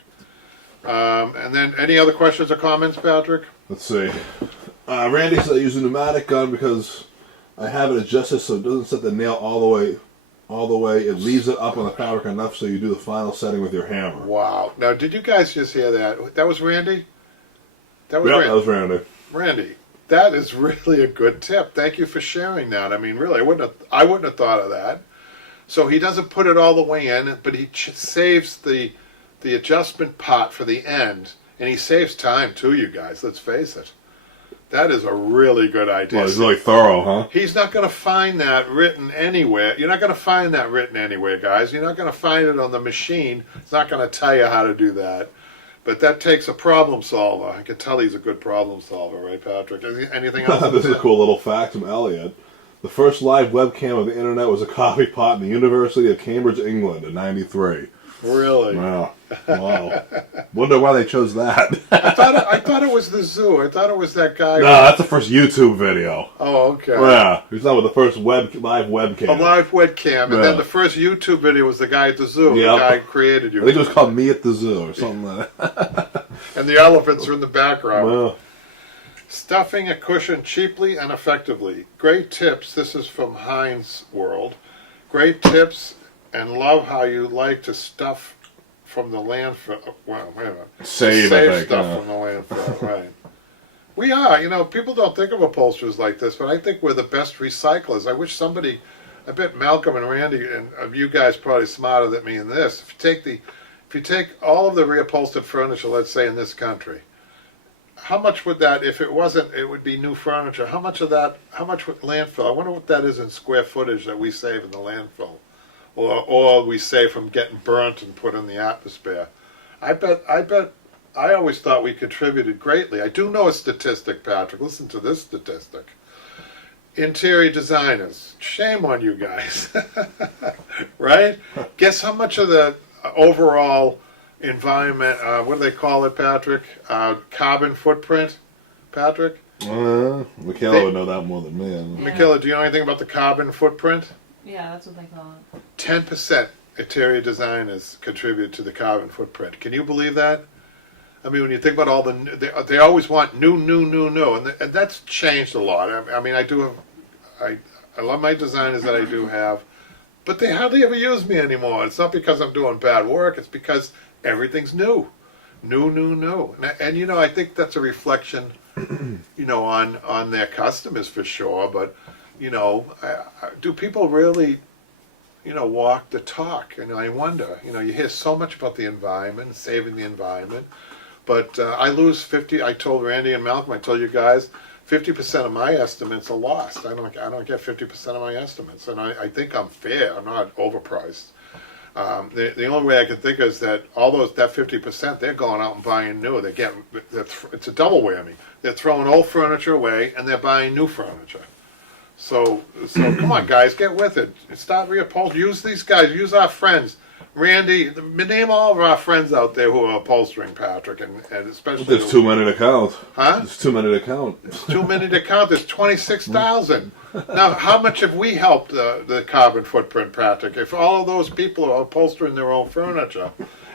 And then any other questions or comments, Patrick? Let's see. Randy said I use a pneumatic gun because I have it adjusted so it doesn't set the nail all the way. It leaves it up on the fabric enough so you do the final setting with your hammer. Wow. Now, did you guys just hear that? That was Randy? That was Randy. Randy, that is really a good tip. Thank you for sharing that. I mean, really, I wouldn't have thought of that. So he doesn't put it all the way in, but he saves the adjustment part for the end, and he saves time too, you guys. Let's face it. That is a really good idea. Well, it's really thorough, huh? He's not going to find that written anywhere. You're not going to find that written anywhere, guys. You're not going to find it on the machine. It's not going to tell you how to do that. But that takes a problem solver. I can tell he's a good problem solver, right, Patrick? Anything else? This is a cool little fact from Elliot. The first live webcam of the internet was a coffee pot in the University of Cambridge, England in '93. Really? Wow. Wonder why they chose that. I thought it was the zoo. I thought it was that guy. No, that's the first YouTube video. Oh, okay. Yeah, he's not with the first live webcam. A live webcam, and then the first YouTube video was the guy at the zoo. Yep. The guy who created you. I think it was called Me at the Zoo or something like that. And the elephants are in the background. Well, Stuffing a cushion cheaply and effectively. Great tips. This is from Heinz World. Great tips, and love how you like to stuff from the landfill. Well, wait a minute. Save stuff from the landfill, right. We are. People don't think of upholsterers like this, but I think we're the best recyclers. I wish somebody, I bet Malcolm and Randy, and you guys probably smarter than me in this. If you take all of the reupholstered furniture, let's say in this country, how much would that, if it wasn't, it would be new furniture, how much would landfill, I wonder what that is in square footage that we save in the landfill, or we save from getting burnt and put in the atmosphere. I always thought we contributed greatly. I do know a statistic, Patrick. Listen to this statistic. Interior designers, shame on you guys, right? Guess how much of the overall environment, what do they call it, Patrick? Carbon footprint, Patrick? Michaela would know that more than me. Yeah. Michaela, do you know anything about the carbon footprint? Yeah, that's what they call it. 10% interior designers contribute to the carbon footprint. Can you believe that? I mean, when you think about all they always want new, and that's changed a lot. I mean, I love my designers that I do have, but they hardly ever use me anymore. It's not because I'm doing bad work. It's because everything's new. And I think that's a reflection, on their customers for sure. But, do people really, walk the talk? I wonder. You hear so much about the environment, saving the environment. But I lose 50. I told Randy and Malcolm, I told you guys, 50% of my estimates are lost. I don't get 50% of my estimates, and I think I'm fair. I'm not overpriced. The only way I can think is that that 50%, they're going out and buying new. It's a double whammy. They're throwing old furniture away, and they're buying new furniture. So come on, guys, get with it. Start reupholstering. Use these guys. Use our friends. Randy, name all of our friends out there who are upholstering, Patrick, and especially... There's too many to count. Huh? There's too many to count. Too many to count. There's 26,000. Now, how much have we helped the carbon footprint, Patrick? If all of those people are upholstering their own furniture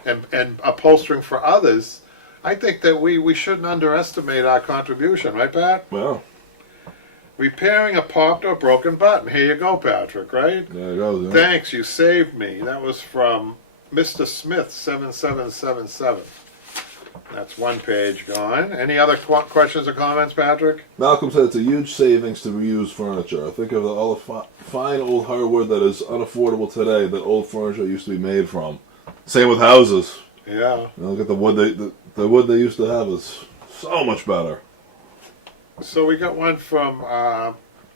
and upholstering for others, I think that we shouldn't underestimate our contribution, right, Pat? Well... Repairing a popped or broken button. Here you go, Patrick, right? There you go. Yeah. Thanks, you saved me. That was from Mr. Smith, 7777. That's one page gone. Any other questions or comments, Patrick? Malcolm said it's a huge savings to reuse furniture. I think of all the fine old hardwood that is unaffordable today that old furniture used to be made from. Same with houses. Yeah. Look at the wood the wood they used to have is So much better. So we got one from,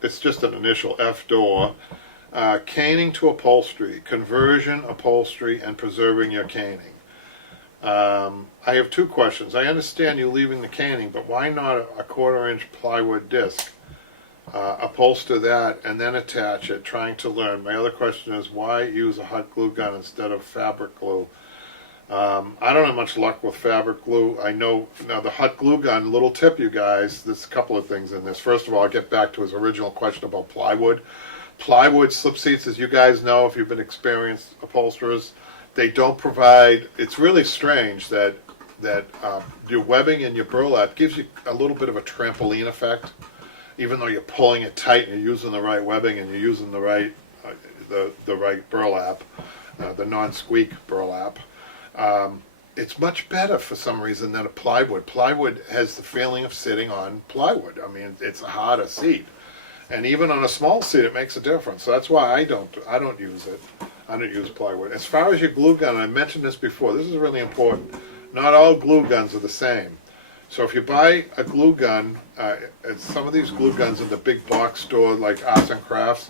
it's just an initial F door. Caning to upholstery, conversion, upholstery, and preserving your caning. I have two questions. I understand you leaving the caning, but why not a 1/4-inch plywood disc? Upholster that and then attach it, trying to learn. My other question is why use a hot glue gun instead of fabric glue? I don't have much luck with fabric glue. I know, now the hot glue gun, little tip you guys, there's a couple of things in this. First of all, I'll get back to his original question about plywood. Plywood slip seats, as you guys know, if you've been experienced upholsterers, they don't provide, it's really strange that your webbing and your burlap gives you a little bit of a trampoline effect, even though you're pulling it tight and you're using the right webbing and you're using the right the right burlap, the non-squeak burlap. It's much better for some reason than a plywood. Plywood has the feeling of sitting on plywood. I mean, it's a harder seat, and even on a small seat, it makes a difference. So that's why I don't use it. I don't use plywood. As far as your glue gun, I mentioned this before. This is really important. Not all glue guns are the same. So if you buy a glue gun, some of these glue guns in the big box store like Arts and Crafts,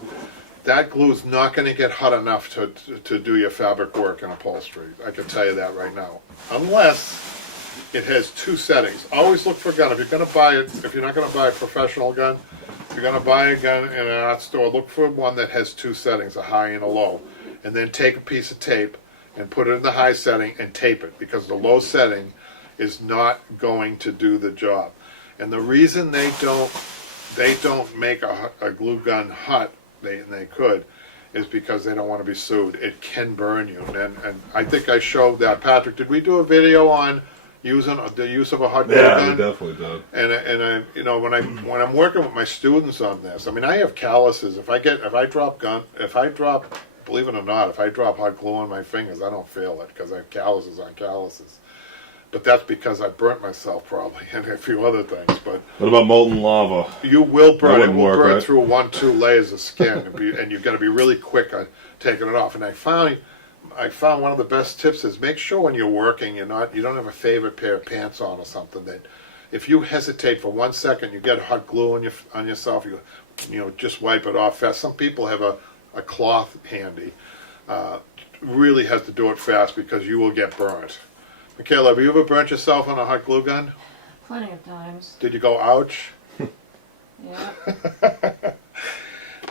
that glue is not going to get hot enough to do your fabric work in upholstery. I can tell you that right now. Unless it has two settings. Always look for a gun. If you're going to buy it, if you're not going to buy a professional gun, if you're going to buy a gun in an art store, look for one that has two settings, a high and a low. And then take a piece of tape and put it in the high setting and tape it, because the low setting is not going to do the job. And the reason they don't make a glue gun hot, they could, is because they don't want to be sued. It can burn you. And I think I showed that. Patrick, did we do a video on using the use of a hot glue gun? Yeah, we definitely did. And I, you know, when I'm working with my students on this, I mean, I have calluses. If I drop, believe it or not, if I drop hot glue on my fingers, I don't feel it because I have calluses on calluses. But that's because I burnt myself probably and a few other things. But what about molten lava? You will burn. It will burn right? through 1-2 layers of skin, and you've got to be really quick on taking it off. And I found one of the best tips is make sure when you're working, you don't have a favorite pair of pants on or something, that if you hesitate for 1 second, you get hot glue on yourself. You just wipe it off fast. Some people have a cloth handy. Really has to do it fast because you will get burnt. Michaela, have you ever burnt yourself on a hot glue gun? Plenty of times. Did you go, ouch? Yeah.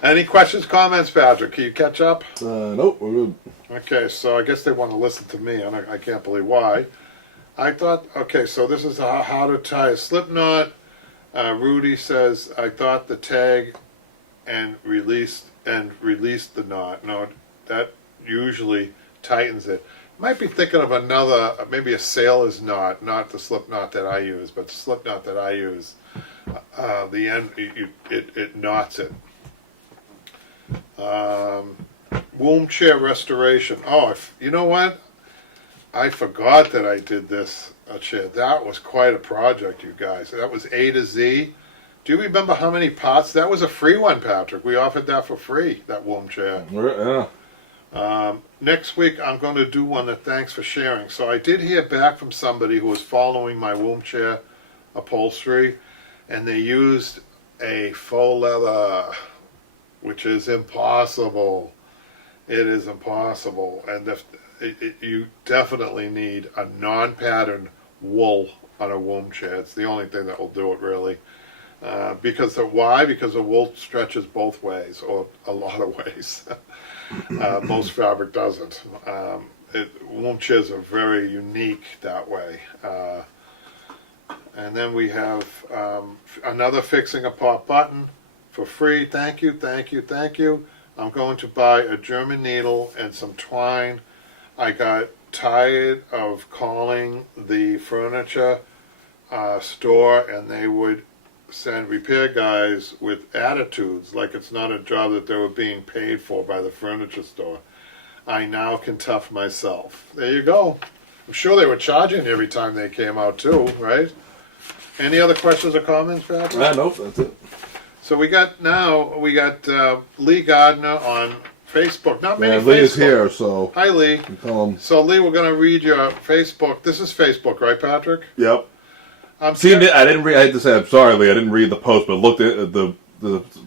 Any questions, comments, Patrick? Can you catch up? Nope, we're good. Okay, so I guess they want to listen to me, and I can't believe why. I thought, okay, so this is how to tie a slip knot. Rudy says, I thought the tag and released the knot. No, that usually tightens it. Might be thinking of another, maybe a sailor's knot, not the slip knot that I use, but the slip knot that I use. The end, it knots it. Womb chair restoration. Oh, you know what? I forgot that I did this chair. That was quite a project, you guys. That was A to Z. Do you remember how many parts? That was a free one, Patrick. We offered that for free, that womb chair. Yeah. Next week, I'm going to do one that thanks for sharing. So I did hear back from somebody who was following my womb chair upholstery, and they used a faux leather, which is impossible. It is impossible. And you definitely need a non-patterned wool on a womb chair. It's the only thing that will do it, really. Why? Because the wool stretches both ways, or a lot of ways. Most fabric doesn't. Womb chairs are very unique that way. And then we have another fixing a pop button for free. Thank you, thank you, thank you. I'm going to buy a German needle and some twine. I got tired of calling the furniture store, and they would send repair guys with attitudes like it's not a job that they were being paid for by the furniture store. I now can tough myself. There you go. I'm sure they were charging every time they came out too, right? Any other questions or comments, Patrick? Nope, that's it. So we got Lee Gardner on Facebook. Not many Facebook. Lee is here, so. Hi, Lee. So Lee, we're going to read your Facebook. This is Facebook, right, Patrick? Yep. See, I didn't read. I had to say, I'm sorry, Lee. I didn't read the post, but it looked at the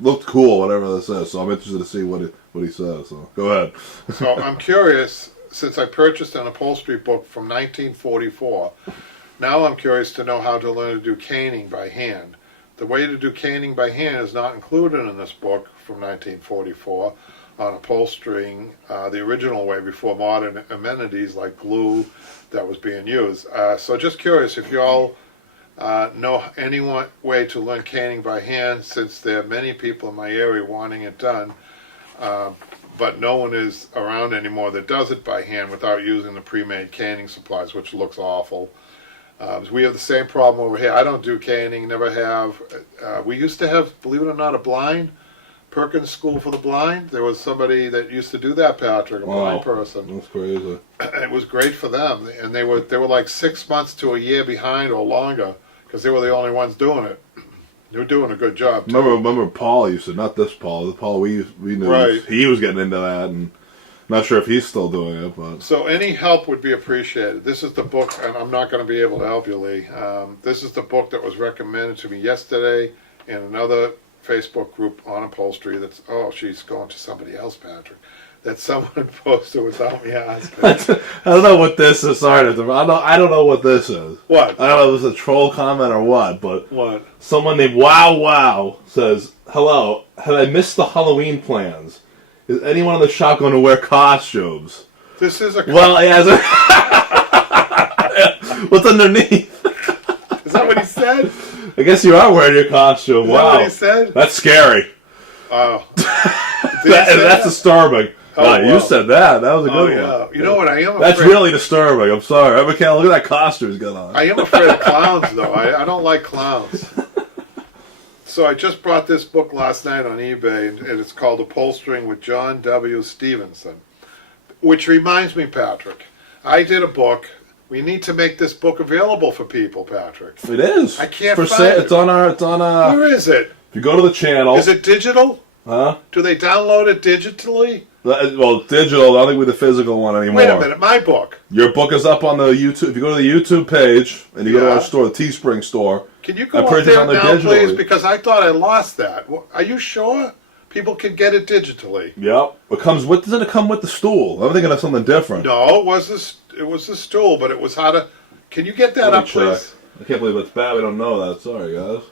looked cool, whatever this is. So I'm interested to see what he says. So go ahead. So I'm curious, since I purchased an upholstery book from 1944. Now I'm curious to know how to learn to do caning by hand. The way to do caning by hand is not included in this book from 1944 on upholstering the original way before modern amenities like glue that was being used. So just curious if you all know any way to learn caning by hand, since there are many people in my area wanting it done, but no one is around anymore that does it by hand without using the pre-made caning supplies, which looks awful. We have the same problem over here. I don't do caning, never have. We used to have, believe it or not, a blind Perkins School for the Blind. There was somebody that used to do that, Patrick, a blind person. That's crazy. It was great for them, and they were like 6 months to a year behind or longer because they were the only ones doing it. They were doing a good job too. Remember Paul used to, not this Paul, the Paul we knew. Right. He was getting into that, and not sure if he's still doing it, but so any help would be appreciated. This is the book, and I'm not going to be able to help you, Lee. This is the book that was recommended to me yesterday in another Facebook group on upholstery. That's she's going to somebody else, Patrick. That someone posted without me asking. I don't know what this is. Sorry, I don't know what this is. What? I don't know if it's a troll comment or what, but what? Someone named Wow says, "Hello, have I missed the Halloween plans? Is anyone in the shop going to wear costumes?" This is a well, he has what's underneath? Is that what he said? I guess you are wearing your costume. Is wow, that what he said? That's scary. Oh, that's disturbing. Oh, you said that. That was a good one. You know what? I am. That's really disturbing. I'm sorry. I can't look at that costume he's got on. I am afraid of clowns, though. I don't like clowns. So I just bought this book last night on eBay, and it's called Upholstering with John W. Stevenson. Which reminds me, Patrick, I did a book. We need to make this book available for people, Patrick. It is. I can't for find sale. it. It's on our. Where is it? If you go to the channel. Is it digital? Huh? Do they download it digitally? Well, digital. I don't think with the physical one anymore. Wait a minute, my book. Your book is up on the YouTube. If you go to the YouTube page and you go to our store, the Teespring store. Can you go up there now, please? Because I thought I lost that. Are you sure? People can get it digitally. Yep. It comes with. Doesn't it come with the stool? I'm thinking of something different. No, it was the stool, but it was how to. Can you get that up, please? I can't believe it's bad. We don't know that. Sorry, guys.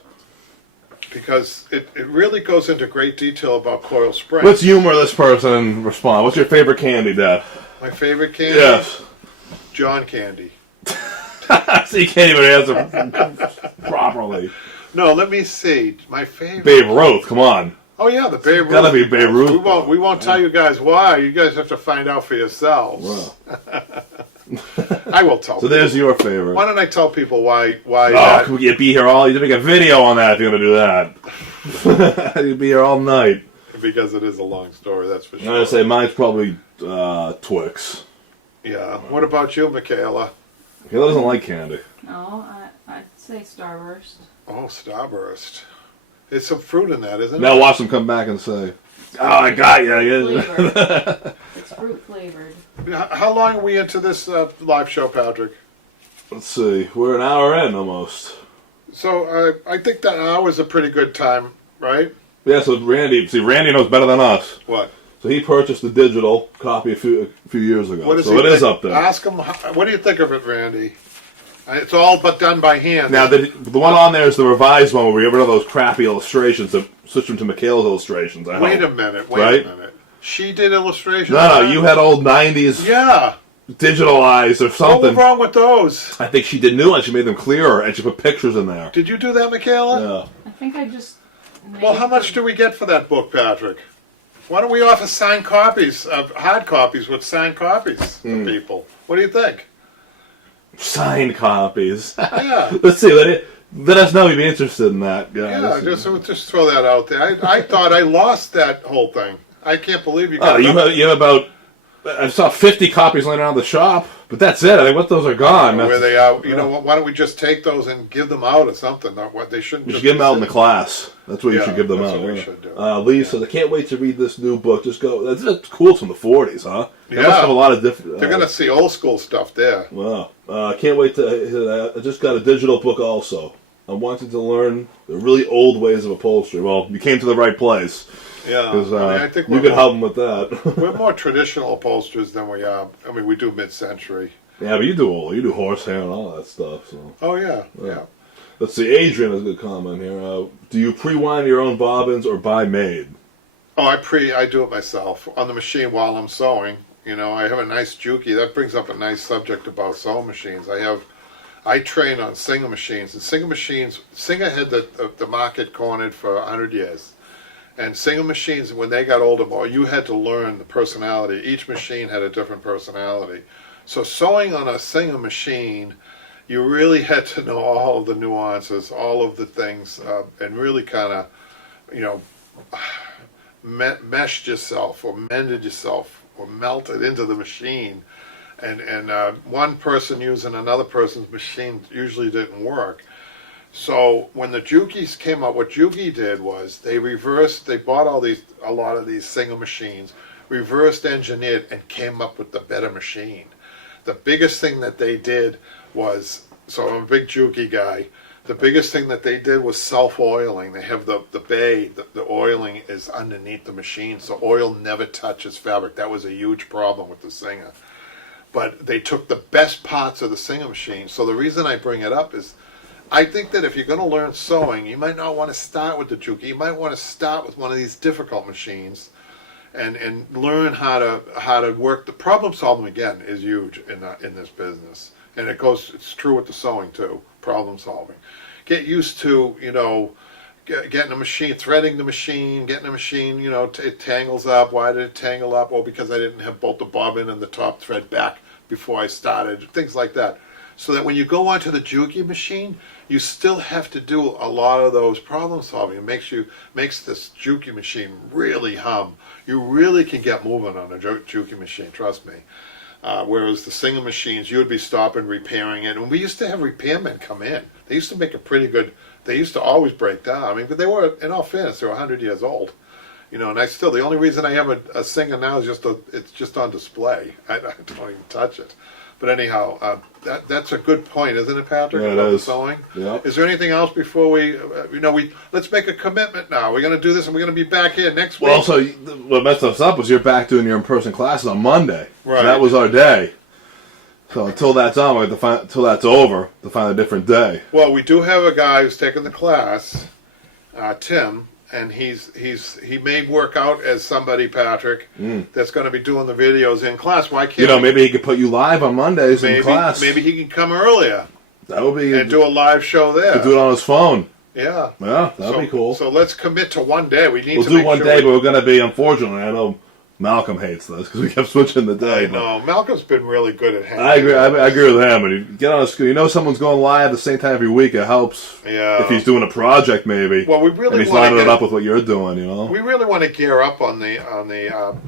Because it really goes into great detail about coil springs. Let's humor this person and respond. What's your favorite candy, Dad? My favorite candy? Yes. John Candy. So you can't even answer properly. No, let me see. My favorite. Babe Ruth, come on. Oh yeah, the Babe Ruth. Gotta be Babe Ruth. We won't tell you guys why. You guys have to find out for yourselves. Wow. I will tell. So there's your favorite. Why don't I tell people why? Oh, you'd be here all. You'd make a video on that if you're gonna do that. You'd be here all night. Because it is a long story, that's for sure. I'm gonna say mine's probably Twix. Yeah. What about you, Michaela? Michaela doesn't like candy. No, I'd say Starburst. Oh, Starburst. There's some fruit in that, isn't it? Now watch them come back and say, "Oh, I got you." It's fruit flavored. How long are we into this live show, Patrick? Let's see. We're an hour in almost. So I think that hour is a pretty good time, right? Yeah. So Randy knows better than us. What? So he purchased the digital copy a few years ago. So it is up there. Ask him. What do you think of it, Randy? It's all but done by hand. Now the one on there is the revised one where we get rid of those crappy illustrations and switch them to Michaela's illustrations. Wait a minute. She did illustrations. No, you had old 90s. Yeah. Digitalized or something. What was wrong with those? I think she did new ones. She made them clearer and she put pictures in there. Did you do that, Michaela? Yeah. I think I just. Well, how much do we get for that book, Patrick? Why don't we offer signed copies, hard copies with signed copies for people? What do you think? Signed copies. Yeah. Let's see. Let us know if you'd be interested in that. Yeah, just throw that out there. I thought I lost that whole thing. I can't believe you got you have about. I saw 50 copies laying around the shop. But that's it. I think once those are gone, where they are, you know, why don't we just take those and give them out or something? Not what they shouldn't. You should just give them out in the class. That's what you should give them that's out. What we should do. Lee said, I can't wait to read this new book. Just go. That's cool. It's from the 40s, huh? They must have a lot of different. They're gonna see old school stuff there. Wow. Can't wait to. I just got a digital book also. I'm wanting to learn the really old ways of upholstery. Well, you came to the right place. Yeah, because I think you could help them with that. We're more traditional upholsterers than we are. I mean, we do mid-century. Yeah, but you do horsehair and all that stuff. So. Oh yeah. Let's see. Adrian has a good comment here. Do you pre-wind your own bobbins or buy made? Oh, I do it myself on the machine while I'm sewing. You know, I have a nice Juki. That brings up a nice subject about sewing machines. I train on Singer machines, and Singer had the market cornered for 100 years. And Singer machines, when they got older, you had to learn the personality. Each machine had a different personality. So sewing on a Singer machine, you really had to know all of the nuances, all of the things, and really kind of, you know, meshed yourself or mended yourself or melted into the machine. And one person using another person's machine usually didn't work. So when the Jukis came up, what Juki did was they bought a lot of these Singer machines, reversed engineered, and came up with the better machine. The biggest thing that they did was, so I'm a big Juki guy, the biggest thing that they did was self-oiling. They have the bay, the oiling is underneath the machine, so oil never touches fabric. That was a huge problem with the Singer. But they took the best parts of the Singer machine. So the reason I bring it up is, I think that if you're going to learn sewing, you might not want to start with the Juki. You might want to start with one of these difficult machines, and learn how to work. The problem solving again is huge in this business, and it's true with the sewing too. Problem solving. Get used to, you know, getting a machine, threading the machine, getting a machine. You know, it tangles up. Why did it tangle up? Well, because I didn't have both the bobbin and the top thread back before I started. Things like that. So that when you go onto the Juki machine, you still have to do a lot of those problem solving. It makes this Juki machine really hum. You really can get moving on a Juki machine, trust me. Whereas the Singer machines, you would be stopping, repairing it. And we used to have repairmen come in. They used to make a pretty good, they used to always break down. I mean, but they were, in all fairness, they were 100 years old. You know, and the only reason I have a Singer now is it's just on display. I don't even touch it. But anyhow, that's a good point, isn't it, Patrick? Yeah, about it the is. sewing. Yep. Is there anything else before let's make a commitment now. We're going to do this, and we're going to be back here next week. Well, so what messed us up was you're back doing your in-person classes on Monday. Right. So that was our day. So until that's on, we have to find until that's over to find a different day. Well, we do have a guy who's taking the class, Tim. And he may work out as somebody, Patrick, that's going to be doing the videos in class. Why can't maybe he could put you live on Mondays in class. Maybe he can come earlier. That would be and do a live show there. Could do it on his phone. Yeah. Yeah, that'd be cool. So let's commit to one day. We'll do one day, but we're going to be, unfortunately, I know Malcolm hates this because we kept switching the day. I know. Malcolm's been really good at hanging. I agree. I agree with him. When you get on a screen, someone's going live at the same time every week. It helps. Yeah. If he's doing a project, maybe. Well, we really and he's lining it up with what you're doing. We really want to gear up on the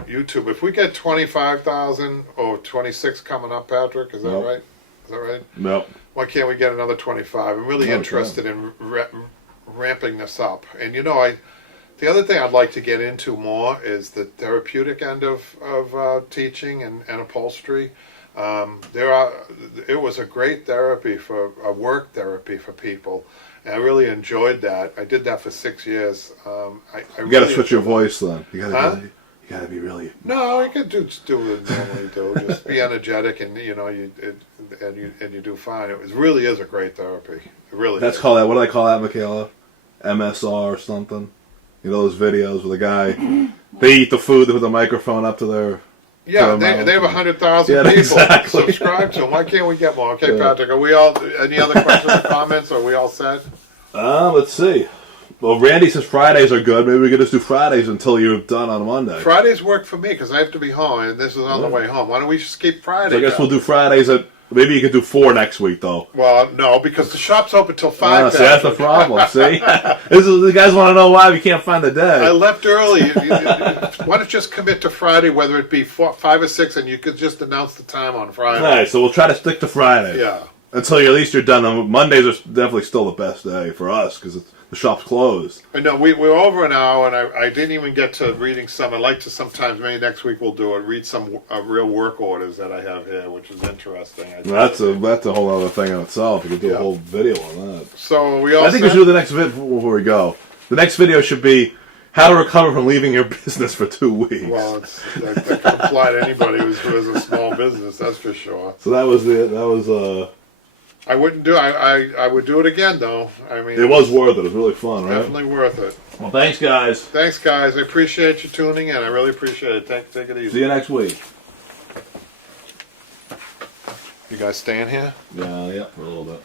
YouTube. If we get 25,000 or 26 coming up, Patrick, is that right? Is that right? Nope. Why can't we get another 25? I'm really interested in ramping this up. And the other thing I'd like to get into more is the therapeutic end of teaching and upholstery. It was a great therapy a work therapy for people, and I really enjoyed that. I did that for 6 years. You got to switch your voice then. You got to be really. No, you can just do what you normally do. Just be energetic, and you do fine. It really is a great therapy. It really. That's called that. What do they call that, Michaela? MSR or something. Those videos with the guy, they eat the food, they put the microphone up to their... Yeah, they have 100,000 people subscribe to them. Why can't we get more? Okay, yeah. Patrick, any other questions or comments? Are we all set? Let's see. Well, Randy says Fridays are good. Maybe we could just do Fridays until you're done on Monday. Fridays work for me because I have to be home, and this is on the way home. Why don't we just keep Fridays? So I guess we'll do Fridays at Maybe you could do 4 next week, though. Well, no, because the shop's open till 5. See, that's the problem. See, the guys want to know why we can't find the day. I left early. Why don't you just commit to Friday, whether it be 5 or 6, and you could just announce the time on Friday. All right, so we'll try to stick to Friday. Yeah. Until at least you're done. Mondays are definitely still the best day for us because the shop's closed. I know we're over an hour, and I didn't even get to reading some. I'd like to sometimes, maybe next week we'll do it. Read some real work orders that I have here, which is interesting. That's a whole other thing in itself. We could do a whole video on that. So we all. I think we should do the next video before we go. The next video should be how to recover from leaving your business for 2 weeks. Well, that could apply to anybody who has a small business. That's for sure. So that was it. That was I wouldn't do. I would do it again though. I mean, it was worth it. It was really fun, right? Definitely worth it. Well, thanks, guys. Thanks, guys. I appreciate you tuning in. I really appreciate it. Take it easy. See you next week. You guys staying here? Yeah, for a little bit.